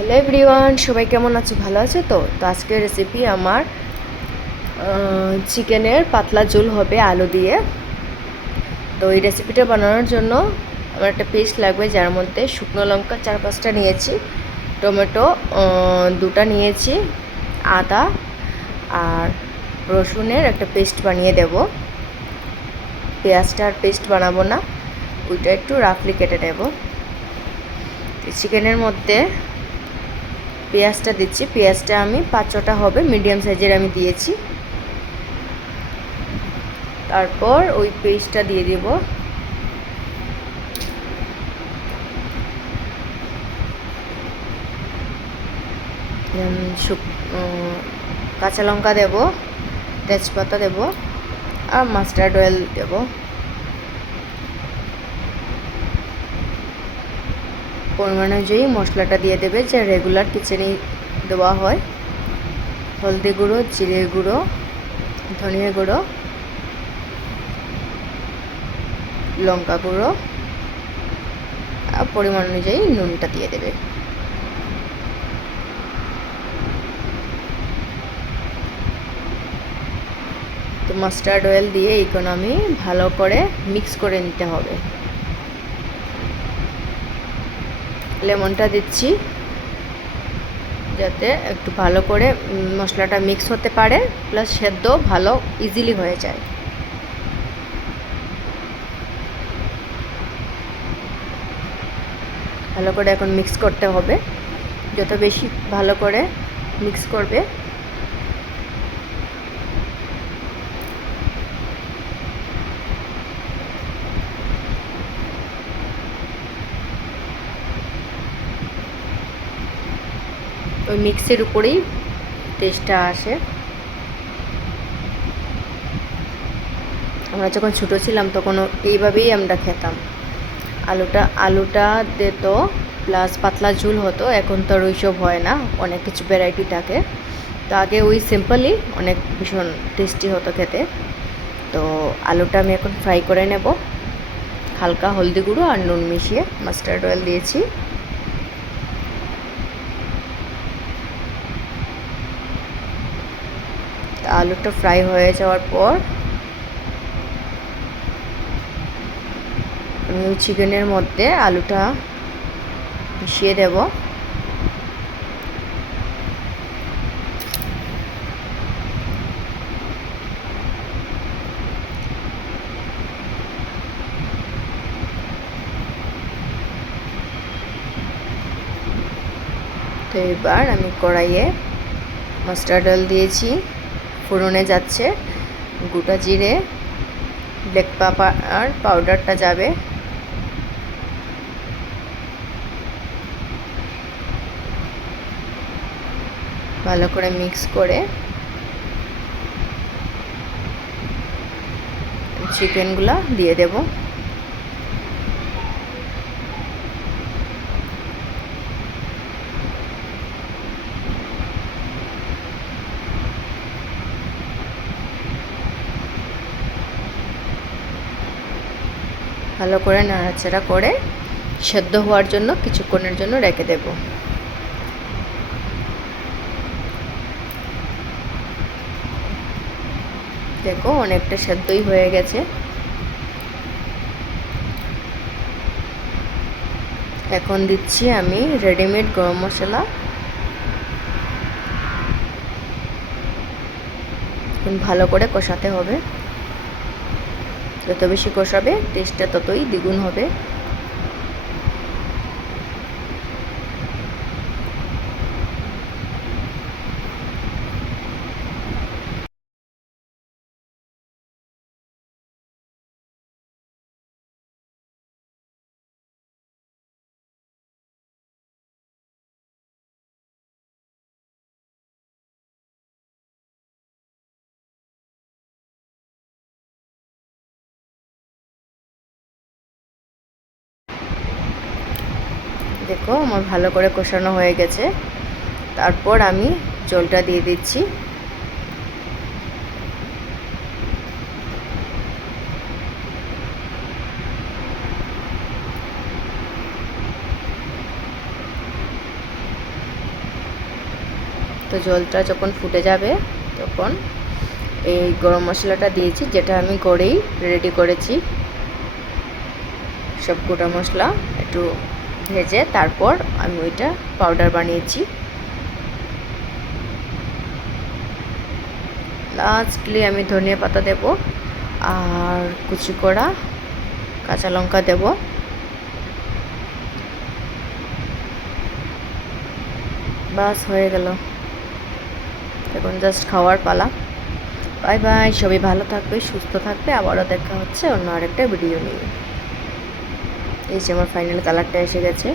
Hello everyone, সবাই কেমন আছো? ভালো আছো তো? আজকের রেসিপি আমার চিকেনের পাতলা ঝোল হবে আলু দিয়ে। তো এই রেসিপিটা বানানোর জন্য আমার একটা পেস্ট লাগবে, যার মধ্যে শুকনো লঙ্কা 4-5টা নিয়েছি, টমেটো 2টা নিয়েছি, আদা আর রসুনের একটা পেস্ট বানিয়ে দেব। পেঁয়াজটার পেস্ট বানাবো না, ওইটা একটু রাফলি কেটে নেব। চিকেনের মধ্যে পেঁয়াজটা দিচ্ছি, পেঁয়াজটা আমি 5-6টা হবে, মিডিয়াম সাইজের আমি দিয়েছি। তারপর ওই পেস্টটা দিয়ে দেব। কাঁচা লঙ্কা দেব, তেজপাতা দেব আর মাস্টার্ড অয়েল দেব। পরিমাণ অনুযায়ী মশলাটা দিয়ে দেবে, যা রেগুলার কিচেনে দেওয়া হয়। হলদি গুঁড়ো, জিরে গুঁড়ো, ধনিয়া গুঁড়ো, লঙ্কা গুঁড়ো আর পরিমাণ অনুযায়ী নুনটা দিয়ে দেবে। তো মাস্টার্ড অয়েল দিয়ে এখন আমি ভালো করে মিক্স করে নিতে হবে। লেমনটা দিচ্ছি যাতে একটু ভালো করে মশলাটা মিক্স হতে পারে, প্লাস সেদ্ধ ভালো ইজিলি হয়ে যায়। ভালো করে এখন মিক্স করতে হবে, যত বেশি ভালো করে মিক্স করবে ওই মিক্সের উপরেই টেস্টটা আসে। আমরা যখন ছোটো ছিলাম তখন এইভাবেই আমরা খেতাম। আলুটা দিত, প্লাস পাতলা ঝোল হতো। এখন তো আর ওইসব হয় না, অনেক কিছু ভ্যারাইটি থাকে। তো আগে ওই সিম্পলই অনেক ভীষণ টেস্টি হতো খেতে। তো আলুটা আমি এখন ফ্রাই করে নেব, হালকা হলদি গুঁড়ো আর নুন মিশিয়ে। মাস্টার্ড অয়েল দিয়েছি। আলুটা ফ্রাই হয়ে যাওয়ার পর আমি ওই চিকেনের মধ্যে আলুটা মিশিয়ে দেব। তো এবার আমি কড়াইয়ে মাস্টার্ড অয়েল দিয়েছি, ফোড়নে যাচ্ছে গোটা জিরে, ব্ল্যাক পেপার পাউডারটা যাবে, ভালো করে মিক্স করে চিকেনগুলো দিয়ে দেব। ভালো করে নাড়াচাড়া করে সেদ্ধ হওয়ার জন্য কিছুক্ষণের জন্য রেখে দেব। দেখো অনেকটা সেদ্ধই হয়ে গেছে। এখন দিচ্ছি আমি রেডিমেড গরম মশলা। ভালো করে কষাতে হবে, যত বেশি কষাবে টেস্টটা ততই দ্বিগুণ হবে। দেখো আমার ভালো করে কষানো হয়ে গেছে। তারপর আমি জলটা দিয়ে দিচ্ছি। তো ঝোলটা যখন ফুটে যাবে তখন এই গরম মশলাটা দিয়েছি, যেটা আমি করেই রেডি করেছি। সব গোটা মশলা একটু ভেজে তারপর আমি ওইটা পাউডার বানিয়েছি। লাস্টলি আমি ধনিয়া পাতা দেব আর কুচি করা কাঁচা লঙ্কা দেব। বাস হয়ে গেল, এখন জাস্ট খাওয়ার পালা। বাই বাই, সবাই ভালো থাকবে, সুস্থ থাকবে। আবারও দেখা হচ্ছে অন্য আরেকটা ভিডিও নিয়ে। এই যে আমার ফাইনাল কালারটা এসে গেছে।